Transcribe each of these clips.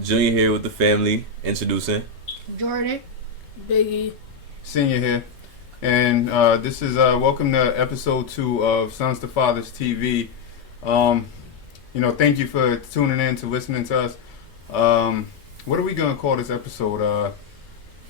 Junior here with the family, introducing. Jordan, Biggie, Senior here, and this is welcome to episode 2 of Sons to Fathers TV. Thank you for tuning in to listening to us. What are we gonna call this episode? How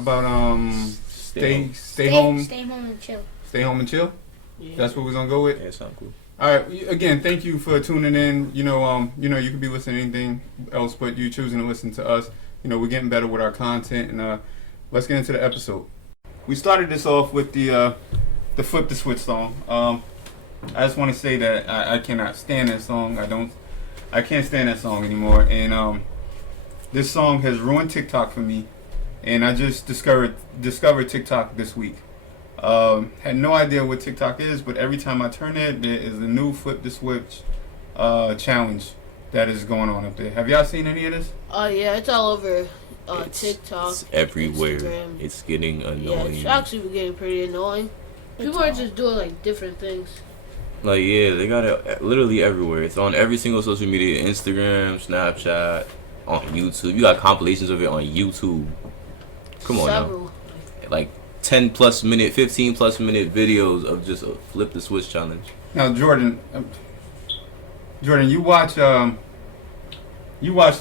about stay home, stay home and chill. stay home and chill. Yeah. That's what we're gonna go with. Yeah, sound cool. All right. Again, thank you for tuning in. You could be listening to anything else, but you choosing to listen to us. We're getting better with our content, and let's get into the episode. We started this off with the Flip the Switch song. I just want to say that I cannot stand that song. I can't stand that song anymore. And this song has ruined TikTok for me. And I just discovered TikTok this week. Had no idea what TikTok is, but every time I turn it, there is a new Flip the Switch challenge that is going on up there. Have y'all seen any of this? Oh yeah, it's all over TikTok. It's everywhere. Instagram. It's getting Yeah, annoying. it's actually getting pretty annoying. People are just doing like different things. Like, yeah, they got it literally everywhere. It's on every single social media: Instagram, Snapchat, on YouTube. You got compilations of it on YouTube. Come on Several. now. Like 10 plus minute, 15 plus minute videos of just a Flip the Switch challenge. Now, Jordan, you watch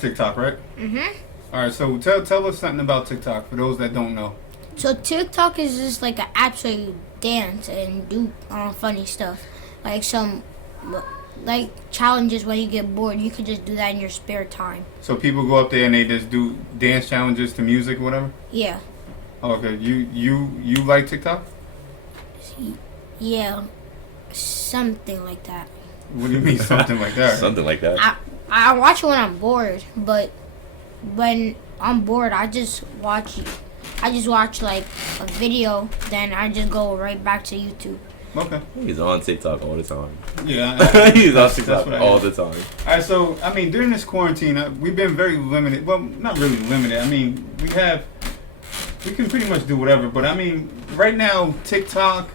TikTok, right? Mhm. All right. So tell us something about TikTok for those that don't know. So TikTok is just like an app where you dance and do funny stuff, like like challenges when you get bored. You could just do that in your spare time. So people go up there and they just do dance challenges to music or whatever. Yeah, Okay. You like TikTok? yeah, something like that. What do you mean something like that? Something like that. I watch it when I'm bored, but when I'm bored, I just watch like a video, then I just go right back to YouTube. Okay. He's on TikTok all the time. Yeah. He's on that's TikTok what I all hear. the time. All right. So during this quarantine, we've been very limited. Well, not really limited. We can pretty much do whatever. But right now, TikTok,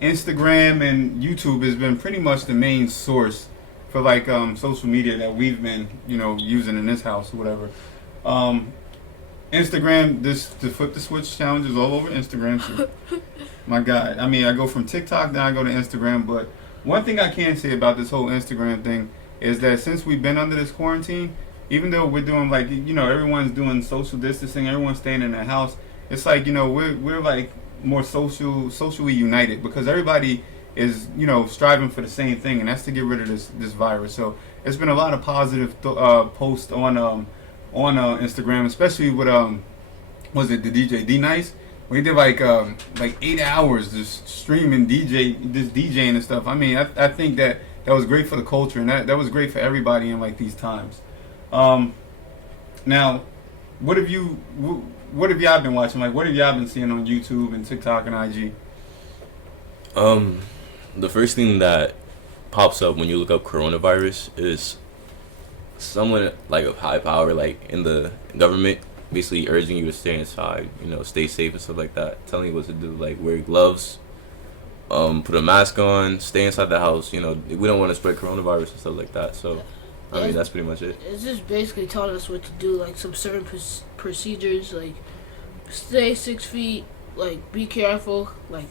Instagram, and YouTube has been pretty much the main source for like social media that we've been using in this house or whatever. Instagram, the Flip the Switch challenge is all over Instagram. So, my God, I go from TikTok, then I go to Instagram. But one thing I can say about this whole Instagram thing is that since we've been under this quarantine, even though we're doing like everyone's doing social distancing, everyone's staying in their house, it's like we're like more socially united because everybody is striving for the same thing, and that's to get rid of this virus. So it's been a lot of positive posts on Instagram, especially with was it the DJ D Nice? We did like 8 hours just streaming DJing and stuff. I think that was great for the culture, and that was great for everybody in like these times. Now, what have y'all been watching? Like, what have y'all been seeing on YouTube and TikTok and IG? The first thing that pops up when you look up coronavirus is someone like of high power, like in the government, basically urging you to stay inside, stay safe and stuff like that, telling you what to do, like wear gloves, put a mask on, stay inside the house. We don't want to spread coronavirus and stuff like that. So, that's pretty much it. It's just basically telling us what to do, like some certain procedures, like stay 6 feet, like be careful, like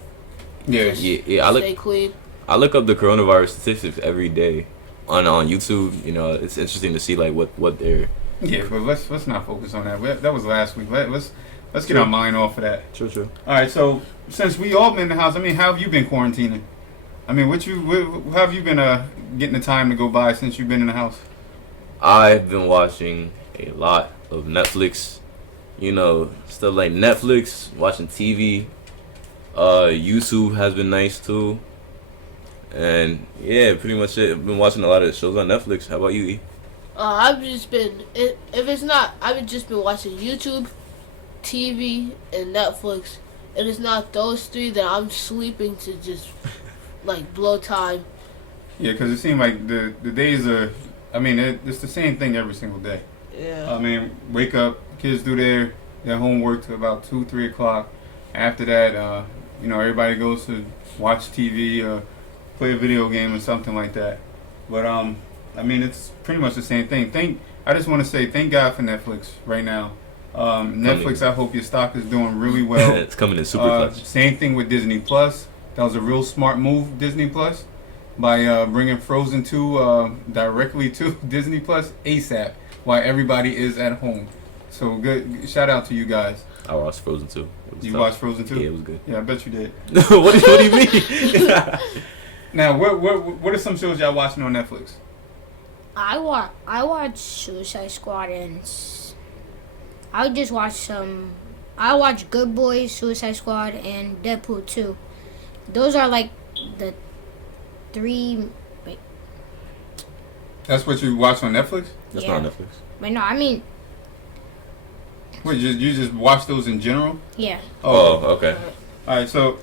Yeah. Yeah. stay clean. I look up the coronavirus statistics every day on YouTube. It's interesting to see like what they're. Yeah, but let's not focus on that. That was last week. Let's get our mind off of that. True. All right. So since we all been in the house, how have you been quarantining? How have you been getting the time to go by since you've been in the house? I've been watching a lot of Netflix. Stuff like Netflix, watching TV. YouTube has been nice too. And yeah, pretty much it. I've been watching a lot of shows on Netflix. How about you, E? I've just been I've just been watching YouTube, TV, and Netflix. And it's not those three that I'm sleeping to just like blow time. Yeah, because it seemed like the days are. It's the same thing every single day. Yeah. Wake up, kids do their homework to about 2-3 o'clock. After that, everybody goes to watch TV or play a video game or something like that. But I mean, it's pretty much the same thing. I just want to say thank God for Netflix right now. Netflix, I hope your stock is doing really well. It's coming in super clutch. Same thing with Disney Plus. That was a real smart move, Disney Plus, by bringing Frozen 2 directly to Disney Plus ASAP while everybody is at home. So good. Shout out to you guys. I watched Frozen 2. You watched Frozen 2? Yeah, it was good. Yeah, I bet you did. What do you mean? Now, what are some shows y'all watching on Netflix? I watch Suicide Squad and I just watch some. I watch Good Boys, Suicide Squad, and Deadpool 2. Those are like the 3. Wait, That's what you watch on Netflix? That's Yeah. not on Netflix. but no, I mean, Wait, you just watch those in general? yeah. Oh, okay. All right. So,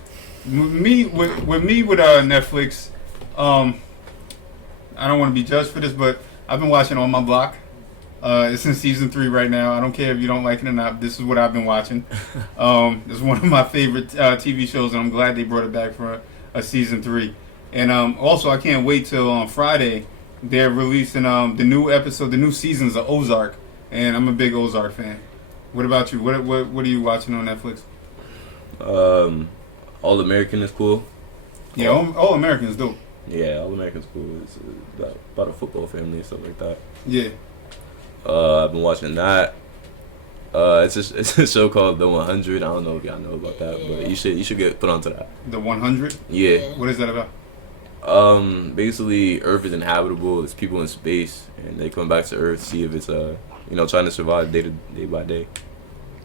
with Netflix, I don't want to be judged for this, but I've been watching On My Block. It's in season 3 right now. I don't care if you don't like it or not. This is what I've been watching. It's one of my favorite TV shows, and I'm glad they brought it back for a season 3. And also, I can't wait till on Friday they're releasing the new episode, the new seasons of Ozark, and I'm a big Ozark fan. What about you? What are you watching on Netflix? All American is cool. Yeah, All Americans do. Yeah, All American's cool. It's about a football family and stuff like that. Yeah. I've been watching that. It's a show called The 100. I don't know if y'all know about that, but you should get put onto that. The 100. Yeah. What is that about? Basically, Earth is inhabitable. There's people in space, and they come back to Earth, see if it's trying to survive day by day.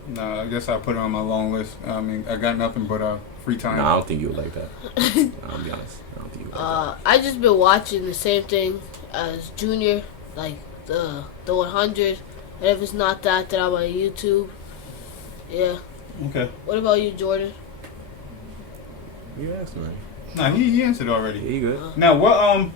No, I guess I'll put it on my long list. I mean, I got nothing but free time. Nah, I don't think you would like that. I'll be honest. I don't think you would like I just been watching the same thing as Junior, like the 100. And if it's not that, then I'm on YouTube. Yeah. Okay. What about you, Jordan? that. You asked me. Nah, he answered Yeah, already. you good. Now what?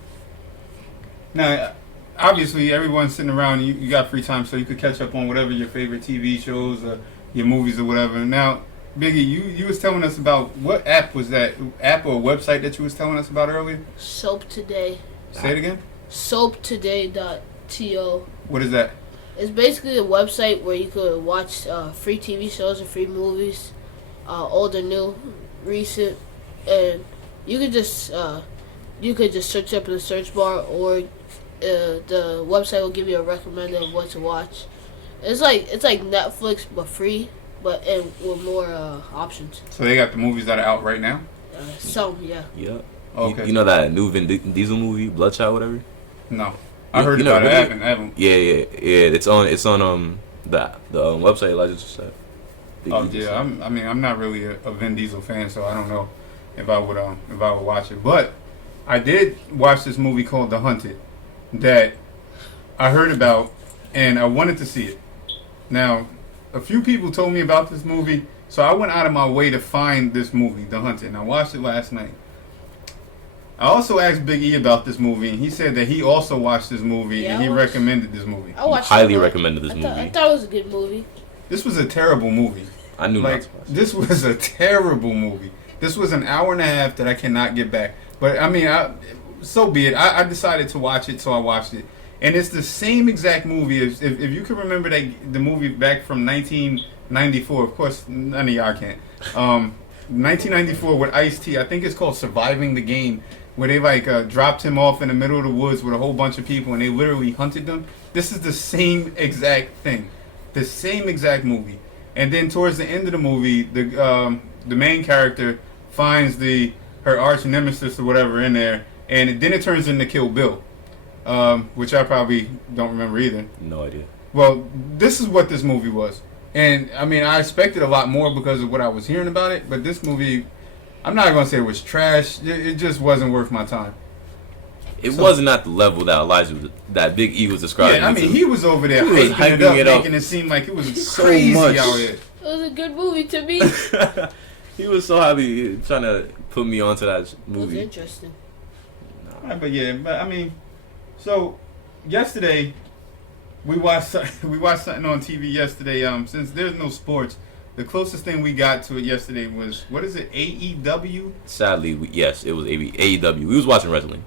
Now, obviously, everyone's sitting around. You got free time, so you could catch up on whatever your favorite TV shows, or your movies, or whatever. Now, Biggie, you was telling us about what app was that? App or website that you was telling us about earlier? Soap Today. Say it again. Soaptoday.to. What is that? It's basically a website where you could watch free TV shows and free movies, old or new, recent, and you could just search up in the search bar, or the website will give you a recommender of what to watch. It's like Netflix but free, and with more options. So they got the movies that are out right now. Some, yeah. Yeah. Okay. You know that new Vin Diesel movie, Bloodshot, whatever. No, I heard You know, about it. really? I haven't. Yeah. It's on the website Elijah just said. Oh yeah, I'm not really a Vin Diesel fan, so I don't know if I would watch it. But I did watch this movie called The Hunted that I heard about, and I wanted to see it. Now, a few people told me about this movie, so I went out of my way to find this movie, The Hunted, and I watched it last night. I also asked Big E about this movie, and he said that he also watched this movie, Yeah, and he recommended this movie. I watched Highly it. recommended this I movie. thought it was a good movie. This was a terrible movie. I knew not Like, to watch it. this was a terrible movie. This was an hour and a half that I cannot get back. But, I mean, so be it. I decided to watch it, so I watched it. And it's the same exact movie. If you can remember the movie back from 1994, of course, none of y'all can. 1994 with Ice-T. I think it's called Surviving the Game, where they, dropped him off in the middle of the woods with a whole bunch of people, and they literally hunted them. This is the same exact thing. The same exact movie. And then towards the end of the movie, the main character finds her arch nemesis or whatever in there, and then it turns into Kill Bill, which I probably don't remember either. No idea. Well, this is what this movie was, and I mean, I expected a lot more because of what I was hearing about it. But this movie, I'm not gonna say it was trash. It just wasn't worth my time. It wasn't at the level that Big E was describing. Yeah, I mean, he was over there He was hyping it up, making it seem like it was so crazy much. out here. It was a good movie to me. He was so happy trying to put me onto that It was movie. interesting. Right, but I mean, so yesterday we watched something on TV yesterday. Since there's no sports, the closest thing we got to it yesterday was, what is it, AEW? Sadly, yes, it was AEW. We was watching wrestling.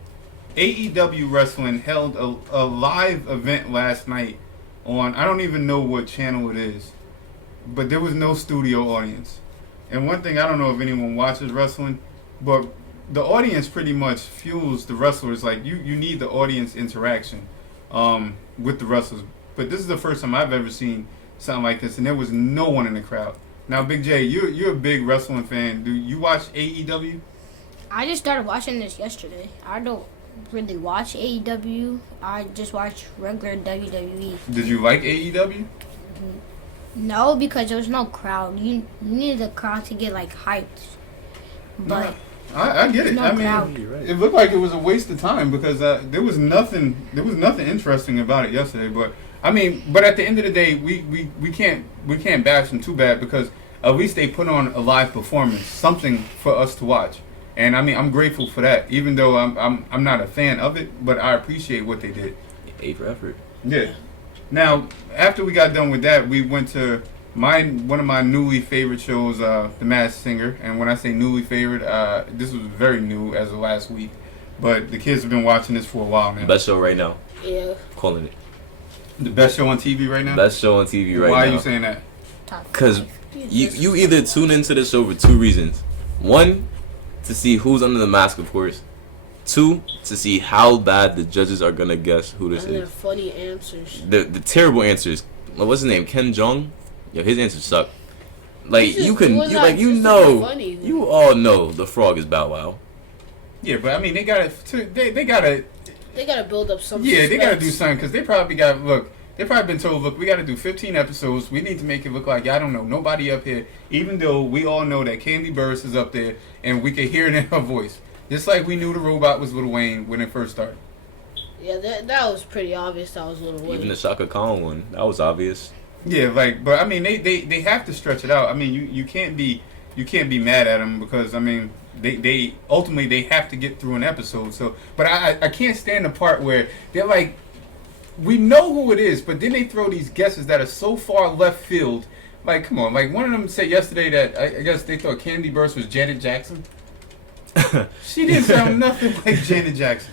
AEW Wrestling held a live event last night on, I don't even know what channel it is, but there was no studio audience. And one thing, I don't know if anyone watches wrestling, but the audience pretty much fuels the wrestlers. Like, you need the audience interaction with the wrestlers. But this is the first time I've ever seen something like this, and there was no one in the crowd. Now, Big J, you're a big wrestling fan. Do you watch AEW? I just started watching this yesterday. I don't really watch AEW. I just watch regular WWE. Did you like AEW? No, because there was no crowd. You needed a crowd to get like hyped. But I get it. no I mean, crowd. it looked like it was a waste of time because there was nothing interesting about it yesterday. But I mean, but at the end of the day, we can't bash them too bad because at least they put on a live performance, something for us to watch. And I mean, I'm grateful for that, even though I'm not a fan of it, but I appreciate what they did. A for effort. Yeah. Now, after we got done with that, we went to one of my newly favorite shows, The Masked Singer. And when I say newly favorite, this was very new as of last week. But the kids have been watching this for a while now. Best show right now. Yeah. Calling it. The best show on TV right now? Best show on TV right now. Why are you saying that? Because you either tune into the show for two reasons. One, to see who's under the mask, of course. Two, to see how bad the judges are gonna guess who this And their is. funny answers. The terrible answers. What's his name? Ken Jeong? Yo, his answers suck. Like He's just you can, doing you that like you just to be know, funny. you all know the frog is Bow Wow. Yeah, but I mean, they gotta They gotta build up some. yeah, they gotta suspense. do something because they probably been told, look, we gotta do 15 episodes. We need to make it look like I don't know nobody up here, even though we all know that Candy Burris is up there and we can hear it in her voice, just like we knew the robot was Lil Wayne when it first started. Yeah, that was pretty obvious. That was Lil Wayne. Even the Shaka Khan one, that was obvious. Yeah, like, but I mean, they have to stretch it out. I mean, you can't be mad at them because I mean, they ultimately they have to get through an episode. So, but I can't stand the part where they're like, we know who it is, but then they throw these guesses that are so far left field. Like, come on, like one of them said yesterday that I guess they thought Candy Burst was Janet Jackson. She didn't sound nothing like Janet Jackson.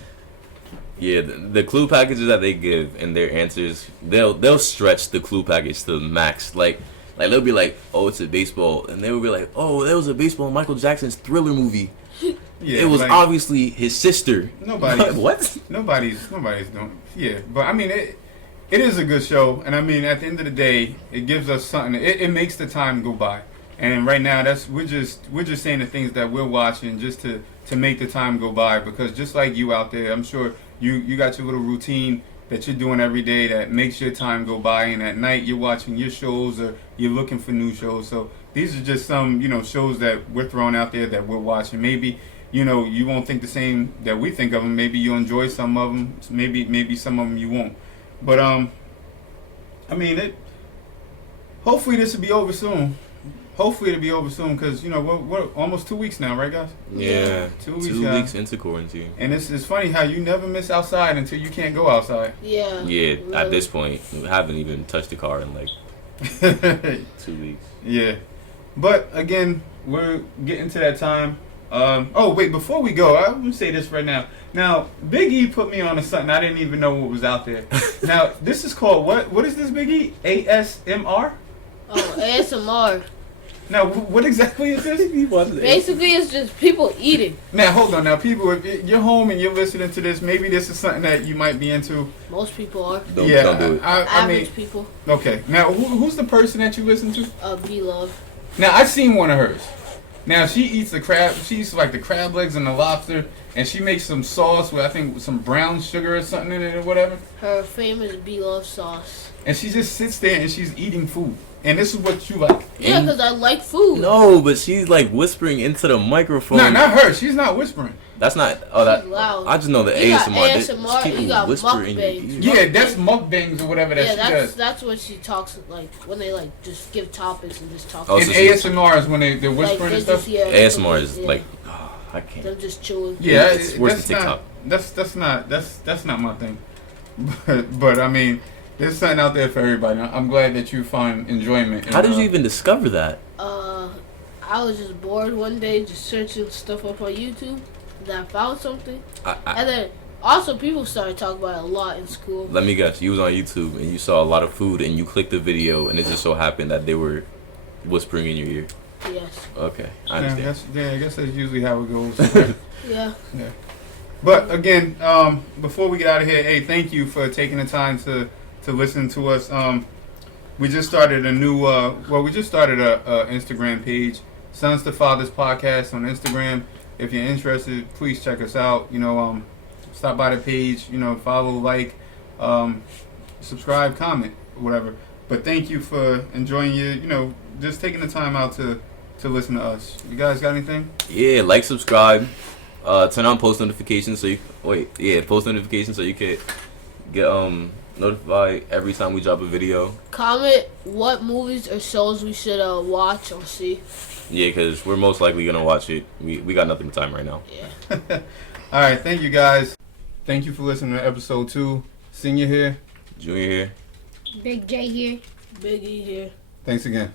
Yeah, the clue packages that they give and their answers, they'll stretch the clue package to the max. Like they'll be like, oh, it's a baseball, and they will be like, oh, there was a baseball in Michael Jackson's Thriller movie. Yeah, it was like, obviously his sister. Nobody's What? Nobody's doing. Yeah, but I mean it is a good show, and I mean at the end of the day, it gives us something. It makes the time go by, and right now we're just saying the things that we're watching just to make the time go by because just like you out there, I'm sure you got your little routine that you're doing every day that makes your time go by, and at night you're watching your shows or you're looking for new shows. So these are just some shows that we're throwing out there that we're watching. Maybe you won't think the same that we think of them. Maybe you'll enjoy some of them. Maybe some of them you won't. But I mean hopefully this will be over soon. Hopefully it'll be over soon because we're almost 2 weeks now, right, guys? Yeah, 2 weeks. 2 weeks into quarantine. And it's funny how you never miss outside until you can't go outside. Yeah. Yeah, really. at this point, we haven't even touched the car in like 2 weeks. Yeah, but again, we're getting to that time. Oh wait, before we go, I'm gonna say this right now. Now, Big E put me on to something I didn't even know what was out there. Now, this is called what? What is this, Big E? ASMR? Oh, ASMR. Now, what exactly is this? Basically, it's just people eating. Now, hold on. Now, people, if you're home and you're listening to this, maybe this is something that you might be into. Most people are. Don't do it. I Average mean, people. okay. Now, who's the person that you listen to? B-Love. Now, I've seen one of hers. Now, she eats the crab. She eats like the crab legs and the lobster, and she makes some sauce with, I think, some brown sugar or something in it or whatever. Her famous B-Love sauce. And she just sits there and she's eating food. And this is what you like. Yeah, because I like food. No, but she's like whispering into the microphone. No, not her. She's not whispering. That's not. Oh, that. She's loud. I just know the You got ASMR. ASMR, People you got whisper in your mukbangs. ear. Yeah, that's mukbangs or whatever that Yeah, she does. that's what she talks like when they like just give topics and just talk. Oh, And so she- ASMR is when they're like, whispering they and stuff. just, yeah, ASMR is yeah. like, oh, I can't. Them just chewing. Yeah, It's worse that's than TikTok. not that's not my thing. But I mean, there's something out there for everybody. I'm glad that you find enjoyment. How did you even discover that? I was just bored one day, just searching stuff up on YouTube. And I found something, and then Also, people started talking about it a lot in school. Let me guess. You was on YouTube and you saw a lot of food and you clicked the video and it just so happened that they were whispering in your ear. Yes. Okay, I Yeah, understand. I guess that's usually how it goes. Yeah. But again, before we get out of here, hey, thank you for taking the time to listen to us. We just started a new, we just started a Instagram page, Sons to Fathers Podcast on Instagram. If you're interested, please check us out. Stop by the page, follow, like, subscribe, comment, whatever. But thank you for enjoying just taking the time out to listen to us. You guys got anything? Yeah, like, subscribe, turn on post notifications so you post notifications so you can get notified every time we drop a video. Comment what movies or shows we should watch or see. Yeah, because we're most likely gonna watch it. We got nothing but time right now. Yeah. All right, thank you guys. Thank you for listening to episode 2. Senior here. Junior here. Big J here. Big E here. Thanks again.